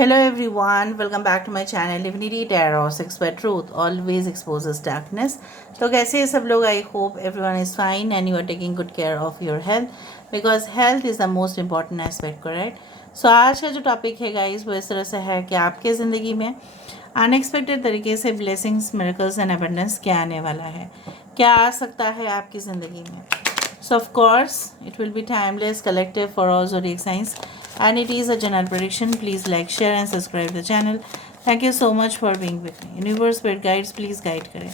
Hello everyone, welcome back to my channel Divinity Tarot 6 by Truth always exposes darkness. तो कैसे हैं सब लोग? I hope everyone is fine and you are taking good care of your health because health is the most important aspect, correct? So आज का जो topic है guys वो इस तरह से है कि आपके ज़िंदगी में अनएक्सपेक्टेड तरीके से ब्लेसिंग्स, मिरेकल्स एंड अबंडेंस क्या आने वाला है, क्या आ सकता है आपकी ज़िंदगी में. So of course it will be timeless, collective for all zodiac signs and it is a general prediction. Please like, share and subscribe the channel. Thank you so much for being with me. Universe spirit guides please guide करें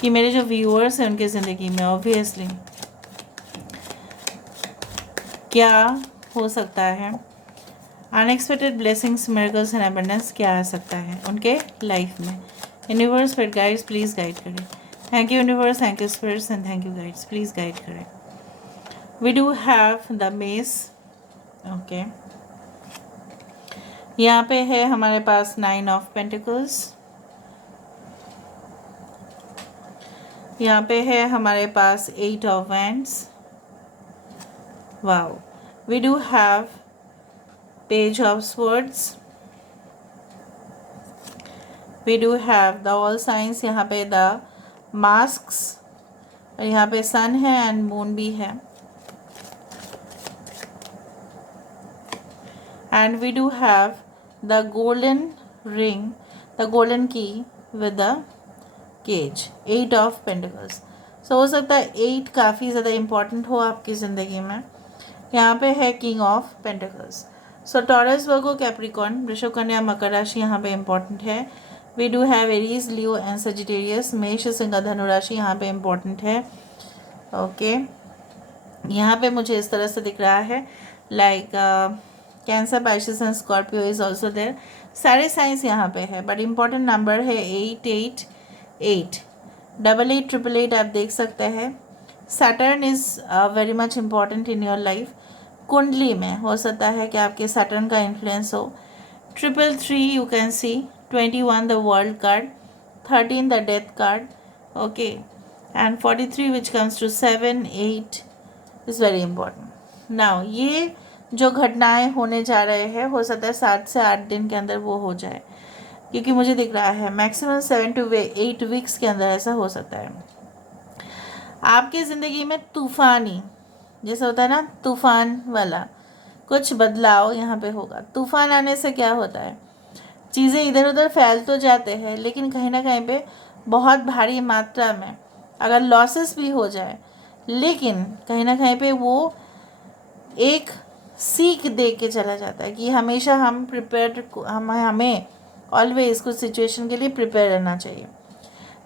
कि मेरे जो viewers हैं उनके ज़िंदगी में obviously क्या हो सकता है, unexpected blessings, miracles and abundance क्या आ सकता है उनके लाइफ में. Universe spirit guides please guide करें. Thank you universe, thank you spirits and thank you guides, please guide करें. We do have the mess. Okay, यहाँ पे है हमारे पास 9 ऑफ पेंटिकल्स. यहाँ पे है हमारे पास 8 of wands. Wow. We do have page of swords. We do have the all signs. यहाँ पे द मास्क्स और यहाँ पे सन है एंड मून भी है. And we do have the golden ring, the golden key with the cage, 8 of pentacles. So हो सकता है 8 काफ़ी ज़्यादा इम्पॉर्टेंट हो आपकी ज़िंदगी में. यहाँ पे है king of pentacles. So Taurus, Virgo, Capricorn, वृषभ, कन्या, मकर राशि यहाँ पे इम्पॉर्टेंट है. We do have Aries, Leo and Sagittarius. मेष, सिंह, धनु राशि यहाँ पे इम्पॉर्टेंट है. ओके, यहाँ पे मुझे इस तरह से दिख रहा है like Cancer, Pisces and Scorpio is also there. सारे साइंस यहाँ पे है बट इम्पॉर्टेंट नंबर है 888 8888. आप देख सकते हैं Saturn is very much important in your life. कुंडली में हो सकता है कि आपके सैटर्न का इन्फ्लुएंस हो. 333 you can see. 21 the world card. 13 the death card. Okay, and 43 which comes to 7 8 is very important. Now ये जो घटनाएं होने जा रहे हैं हो सकता है 7 से 8 दिन के अंदर वो हो जाए, क्योंकि मुझे दिख रहा है मैक्सिमम 7 to 8 वीक्स के अंदर ऐसा हो सकता है. आपकी ज़िंदगी में तूफ़ानी, जैसा होता है ना तूफ़ान वाला कुछ बदलाव यहाँ पे होगा. तूफ़ान आने से क्या होता है, चीज़ें इधर उधर फैल तो जाते हैं लेकिन कहीं ना कहीं पे बहुत भारी मात्रा में अगर लॉसेस भी हो जाए, लेकिन कहीं ना कहीं पे वो एक सीख दे के चला जाता है कि हमेशा हम प्रिपेयर, हमें ऑलवेज कुछ सिचुएशन के लिए प्रिपेयर रहना चाहिए.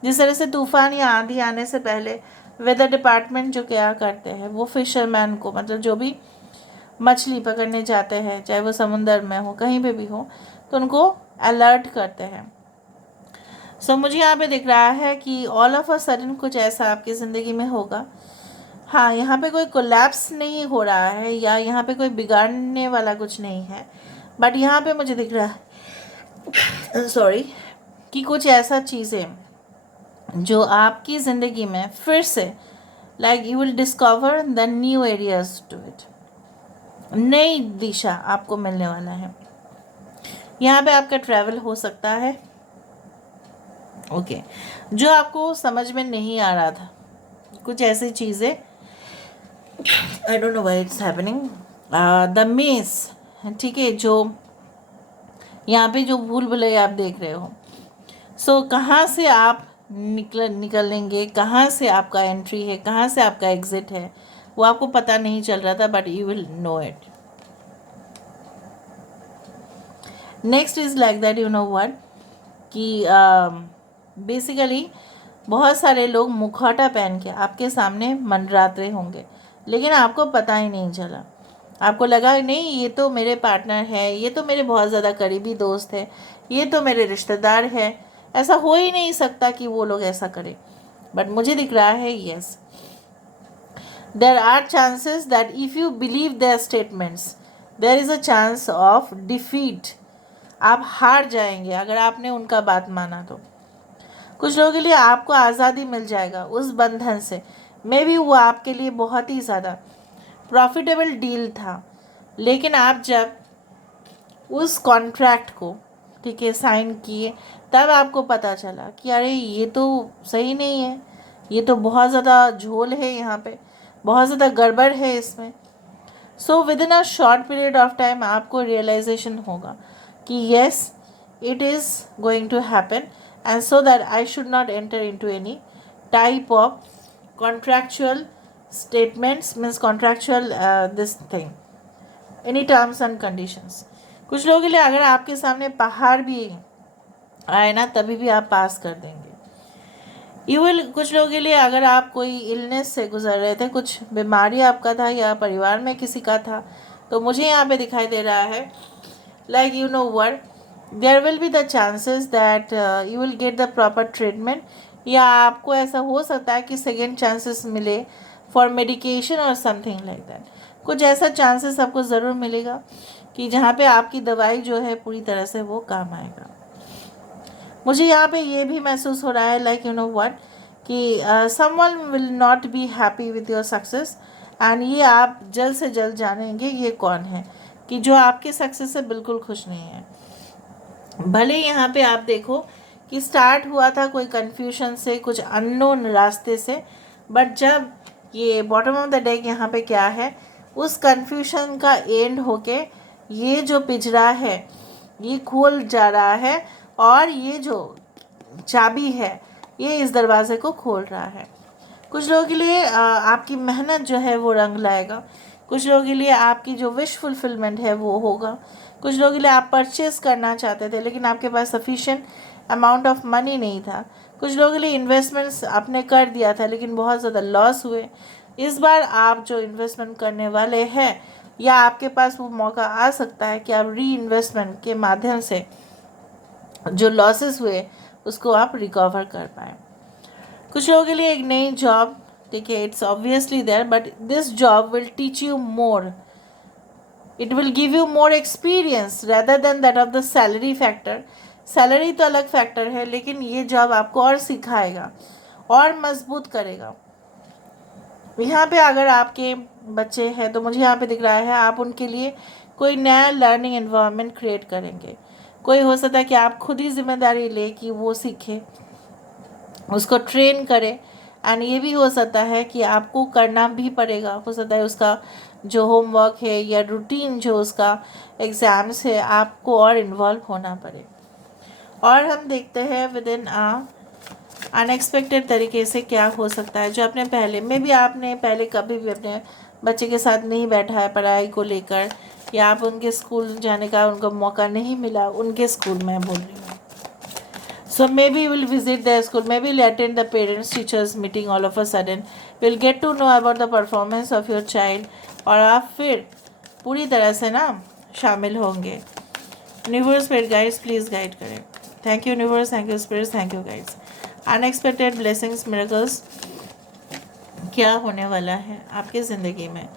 जिस तरह से तूफ़ान या आंधी आने से पहले वेदर डिपार्टमेंट जो क्या करते हैं वो फिशरमैन को, मतलब जो भी मछली पकड़ने जाते हैं चाहे वो समुंदर में हो कहीं पे भी हो, तो उनको अलर्ट करते हैं. सो मुझे यहाँ पे दिख रहा है कि ऑल ऑफ अ सडन कुछ ऐसा आपकी ज़िंदगी में होगा. हाँ, यहाँ पे कोई कोलैप्स नहीं हो रहा है या यहाँ पे कोई बिगाड़ने वाला कुछ नहीं है, बट यहाँ पे मुझे दिख रहा है सॉरी कि कुछ ऐसा चीज़ें जो आपकी ज़िंदगी में फिर से like you will discover the new areas to it. नई दिशा आपको मिलने वाला है. यहाँ पे आपका ट्रैवल हो सकता है. ओके, जो आपको समझ में नहीं आ रहा था, कुछ ऐसी चीज़ें, I don't know why it's happening. The maze, ठीक है, जो यहाँ पे जो भूल भुलैया आप देख रहे हो, सो कहाँ से आप निकलेंगे, कहाँ से आपका एंट्री है, कहाँ से आपका एग्जिट है, वो आपको पता नहीं चल रहा था but you will know it. Next is like that, you know what, कि बेसिकली बहुत सारे लोग मुखौटा पहन के आपके सामने मंडराते होंगे लेकिन आपको पता ही नहीं चला. आपको लगा नहीं ये तो मेरे पार्टनर है, ये तो मेरे बहुत ज़्यादा करीबी दोस्त है, ये तो मेरे रिश्तेदार है. ऐसा हो ही नहीं सकता कि वो लोग ऐसा करें, बट मुझे दिख रहा है yes, there are chances that if you believe their statements there is a chance of defeat. आप हार जाएंगे अगर आपने उनका बात माना तो. कुछ लोगों के लिए आपको आज़ादी मिल जाएगा उस बंधन से. मे बी वो आपके लिए बहुत ही ज़्यादा प्रॉफिटेबल डील था, लेकिन आप जब उस कॉन्ट्रैक्ट को, ठीक है, साइन किए, तब आपको पता चला कि अरे ये तो सही नहीं है, ये तो बहुत ज़्यादा झोल है, यहाँ पे बहुत ज़्यादा गड़बड़ है इसमें। So within a short period of time आपको रियलाइजेशन होगा कि yes it is going to happen, and so that I should not enter into any type of contractual statements, means contractual this thing, any terms and conditions. कुछ लोगों के लिए अगर आपके सामने पहाड़ भी आए ना, तभी भी आप पास कर देंगे। यू विल, कुछ लोगों के लिए अगर आप कोई इलनेस से गुजर रहे थे, कुछ बीमारी आपका था या परिवार में किसी का था, तो मुझे यहाँ पे दिखाई दे रहा है like you know what, there will be the chances that you will get the proper treatment, या आपको ऐसा हो सकता है कि सेकेंड चांसेस मिले फॉर मेडिकेशन और समथिंग लाइक दैट। कुछ ऐसा चांसेस आपको ज़रूर मिलेगा कि जहाँ पे आपकी दवाई जो है पूरी तरह से वो काम आएगा। मुझे यहाँ पे ये भी महसूस हो रहा है लाइक यू नो व्हाट कि someone will not be happy with your success, and ये आप जल्द से जल्द जानेंगे ये कौन है कि जो आपके सक्सेस से बिल्कुल खुश नहीं है। भले यहाँ पे आप देखो कि स्टार्ट हुआ था कोई कन्फ्यूजन से, कुछ अननोन रास्ते से, बट जब ये बॉटम ऑफ द डेक यहाँ पे क्या है, उस कन्फ्यूजन का एंड होके ये जो पिंजरा है ये खोल जा रहा है, और ये जो चाबी है ये इस दरवाजे को खोल रहा है। कुछ लोगों के लिए आपकी मेहनत जो है वो रंग लाएगा, कुछ लोगों के लिए आपकी जो विश फुलफिलमेंट है वो होगा, कुछ लोगों के लिए आप परचेस करना चाहते थे लेकिन आपके पास सफिशिएंट अमाउंट ऑफ मनी नहीं था, कुछ लोगों के लिए इन्वेस्टमेंट्स आपने कर दिया था लेकिन बहुत ज़्यादा लॉस हुए। इस बार आप जो इन्वेस्टमेंट करने वाले हैं, या आपके पास वो मौका आ सकता है कि आप री इन्वेस्टमेंट के माध्यम से जो लॉसेस हुए उसको आप रिकवर कर पाएँ। कुछ लोगों के लिए एक नई जॉब, ठीक है, it's obviously there, but this job will teach you more, it will give you more experience rather than that of the salary factor. Salary तो अलग फैक्टर है, लेकिन ये जॉब आपको और सिखाएगा और मजबूत करेगा। यहाँ पे अगर आपके बच्चे हैं तो मुझे यहाँ पे दिख रहा है आप उनके लिए कोई नया लर्निंग एनवायरनमेंट क्रिएट करेंगे। कोई हो सकता है कि आप खुद ही जिम्मेदारी ले कि वो सीखे, उसको ट्रेन करें, एंड ये भी हो सकता है कि आपको करना भी पड़ेगा, हो सकता है उसका जो होमवर्क है या रूटीन जो उसका एग्ज़ाम्स है आपको और इन्वॉल्व होना पड़े। और हम देखते हैं विद इन अनएक्सपेक्टेड तरीके से क्या हो सकता है जो आपने पहले में भी, आपने पहले कभी भी अपने बच्चे के साथ नहीं बैठा है पढ़ाई को लेकर, या आप उनके स्कूल जाने का उनको मौका नहीं मिला, उनके स्कूल में बोल रही हूँ। So maybe you will visit their school, maybe you'll attend the parents teachers meeting all of a sudden, will get to know about the performance of your child, और आप फिर पूरी तरह से ना शामिल होंगे। Universe spirit guides please guide करें। Thank you universe, thank you spirits, thank you guides. Unexpected blessings miracles क्या होने वाला है आपकी ज़िंदगी में।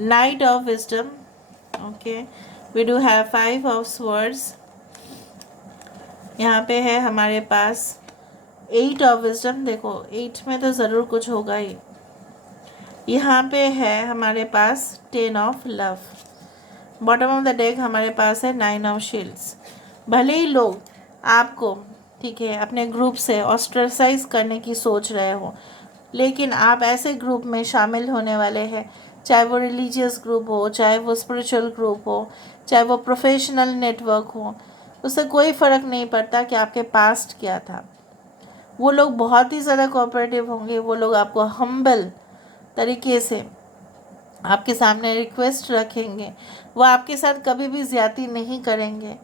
Knight of wisdom, okay, we do have 5 of swords, यहाँ पे है हमारे पास 8 ऑफ विजडम। देखो 8 में तो ज़रूर कुछ होगा ही। यहाँ पे है हमारे पास 10 of love. Bottom of the deck हमारे पास है 9 ऑफ शील्ड्स। भले ही लोग आपको, ठीक है, अपने ग्रुप से ऑस्ट्रेसाइज करने की सोच रहे हो, लेकिन आप ऐसे ग्रुप में शामिल होने वाले हैं, चाहे वो रिलीजियस ग्रुप हो, चाहे वो स्पिरिचुअल ग्रुप हो, चाहे वो प्रोफेशनल नेटवर्क हो, उससे कोई फ़र्क नहीं पड़ता कि आपके पास्ट क्या था। वो लोग बहुत ही ज़्यादा कोऑपरेटिव होंगे, वो लोग आपको हम्बल तरीके से आपके सामने रिक्वेस्ट रखेंगे, वो आपके साथ कभी भी ज़्यादती नहीं करेंगे,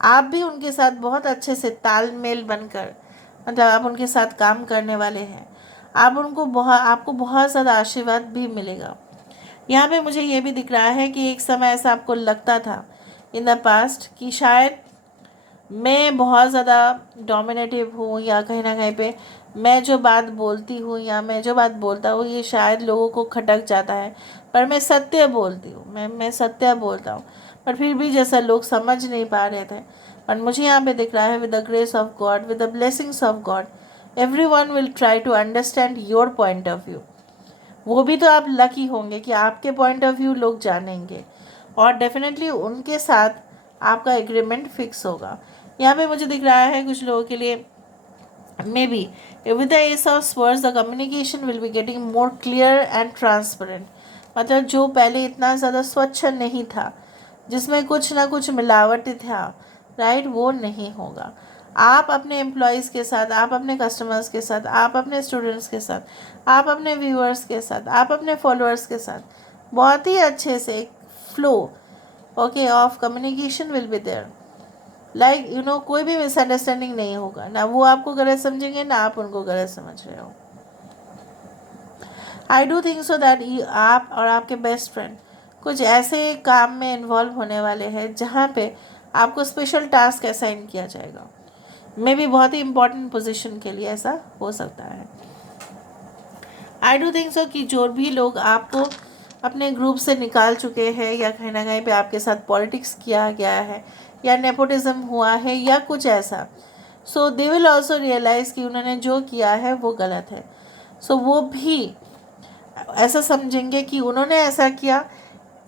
आप भी उनके साथ बहुत अच्छे से तालमेल बनकर, मतलब आप उनके साथ काम करने वाले हैं, आपको बहुत ज़्यादा आशीर्वाद भी मिलेगा। यहाँ पे मुझे ये भी दिख रहा है कि एक समय ऐसा आपको लगता था इन द पास्ट कि शायद मैं बहुत ज़्यादा डोमिनेटिव हूँ, या कहीं ना कहीं पे मैं जो बात बोलती हूँ या मैं जो बात बोलता हूँ ये शायद लोगों को खटक जाता है, पर मैं सत्य बोलती हूँ, मैं सत्य बोलता हूँ, पर फिर भी जैसा लोग समझ नहीं पा रहे थे। पर मुझे यहाँ पे दिख रहा है with the grace of God, with the blessings of God, everyone will try to understand your point of view. वो भी तो आप लकी होंगे कि आपके पॉइंट ऑफ व्यू लोग जानेंगे, और डेफिनेटली उनके साथ आपका एग्रीमेंट फिक्स होगा। यहाँ पे मुझे दिख रहा है कुछ लोगों के लिए may be with the S of swords the communication will be getting more clear and transparent. मतलब जो पहले इतना ज़्यादा स्वच्छ नहीं था, जिसमें कुछ ना कुछ मिलावट था, राइट, वो नहीं होगा। आप अपने एम्प्लॉयज़ के साथ, आप अपने कस्टमर्स के साथ, आप अपने स्टूडेंट्स के साथ, आप अपने व्यूअर्स के साथ, आप अपने फॉलोअर्स के साथ बहुत ही अच्छे से एक flow okay of communication will be there. Like you know, कोई भी मिसअंडरस्टैंडिंग नहीं होगा, ना वो आपको गलत समझेंगे ना आप उनको गलत समझ रहे हो। आई डू थिंक सो दैट आप और आपके बेस्ट फ्रेंड कुछ ऐसे काम में इन्वॉल्व होने वाले हैं जहाँ पे आपको स्पेशल टास्क असाइन किया जाएगा। मे भी बहुत ही इंपॉर्टेंट पोजीशन के लिए ऐसा हो सकता है। आई डू थिंक सो कि जो भी लोग आपको अपने ग्रुप से निकाल चुके हैं या कहीं ना कहीं पे आपके साथ पॉलिटिक्स किया गया है या नेपोटिज्म हुआ है या कुछ ऐसा, सो दे विल ऑल्सो रियलाइज़ कि उन्होंने जो किया है वो गलत है। सो वो भी ऐसा समझेंगे कि उन्होंने ऐसा किया,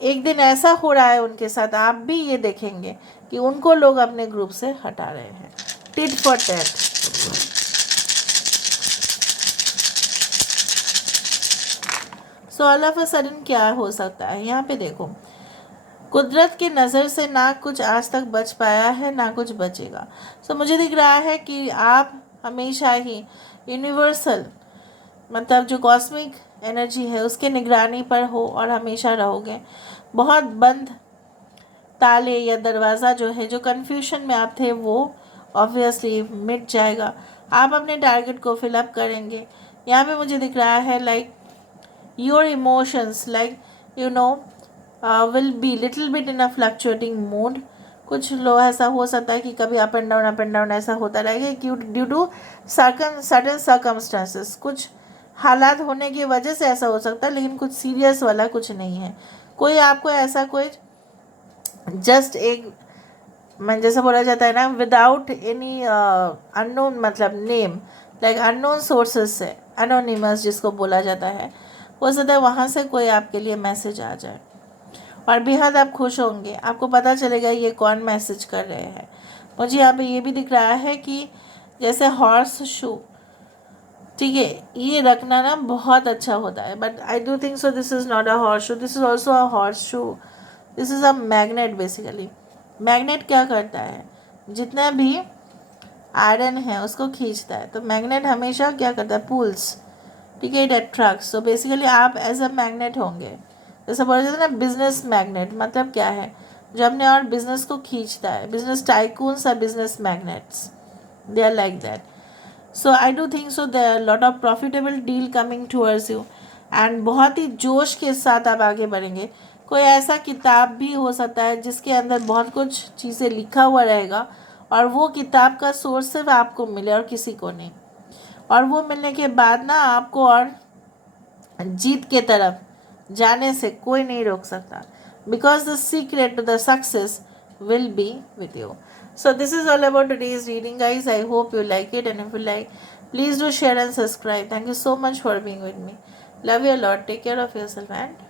एक दिन ऐसा हो रहा है उनके साथ, आप भी ये देखेंगे कि उनको लोग अपने ग्रुप से हटा रहे हैं। Tit for tat. So all of a sudden क्या हो सकता है, यहाँ पे देखो, कुदरत की नज़र से ना कुछ आज तक बच पाया है ना कुछ बचेगा। सो मुझे दिख रहा है कि आप हमेशा ही यूनिवर्सल, मतलब जो कॉस्मिक एनर्जी है उसके निगरानी पर हो और हमेशा रहोगे। बहुत बंद ताले या दरवाज़ा जो है, जो कन्फ्यूजन में आप थे, वो ऑब्वियसली मिट जाएगा। आप अपने टारगेट को फिलअप करेंगे। यहाँ पे मुझे दिख रहा है like your emotions like you no will be little bit in a fluctuating mood. कुछ लोग ऐसा हो सकता है कि कभी अप एंड डाउन ऐसा होता रहेगा कि ड्यू टू सर्टन सर्कमस्टांसेस, कुछ हालात होने की वजह से ऐसा हो सकता है, लेकिन कुछ सीरियस वाला कुछ नहीं है। कोई आपको ऐसा कोई जस्ट एक, मैं जैसा बोला जाता है ना, विदाउट एनी अननोन, मतलब नेम, लाइक अननोन सोर्सेस से, एनोनिमस जिसको बोला जाता है, हो सकता है वहाँ से कोई आपके लिए मैसेज आ जाए और बेहद आप खुश होंगे। आपको पता चलेगा ये कौन मैसेज कर रहे हैं। मुझे यहाँ पे ये भी दिख रहा है कि जैसे हॉर्स शू, ठीक है, ये रखना ना बहुत अच्छा होता है, but I do think so this is not a horse shoe, this is also a horse shoe, this is a magnet basically. Magnet क्या करता है, जितना भी आयरन है उसको खींचता है, तो मैग्नेट हमेशा क्या करता है, पुल्स, ठीक है, इट अट्रैक्ट्स। सो बेसिकली आप एज अ मैग्नेट होंगे। जैसे बोला जाता है ना बिजनेस मैग्नेट, मतलब क्या है, जो अपने और बिजनेस को खींचता है। बिजनेस टाइकून्स और business magnates, they are like that. So I do think so there are lot of profitable deal coming towards you and बहुत ही जोश के साथ आप आगे बढ़ेंगे। कोई ऐसा किताब भी हो सकता है जिसके अंदर बहुत कुछ चीज़ें लिखा हुआ रहेगा और वो किताब का सोर्स सिर्फ आपको मिले और किसी को नहीं, और वो मिलने के बाद ना आपको और जीत के तरफ जाने से कोई नहीं रोक सकता, because the secret to the success will be with you. So this is all about today's reading, guys. I hope you like it, and if you like, please do share and subscribe. Thank you so much for being with me. Love you a lot. Take care of yourself and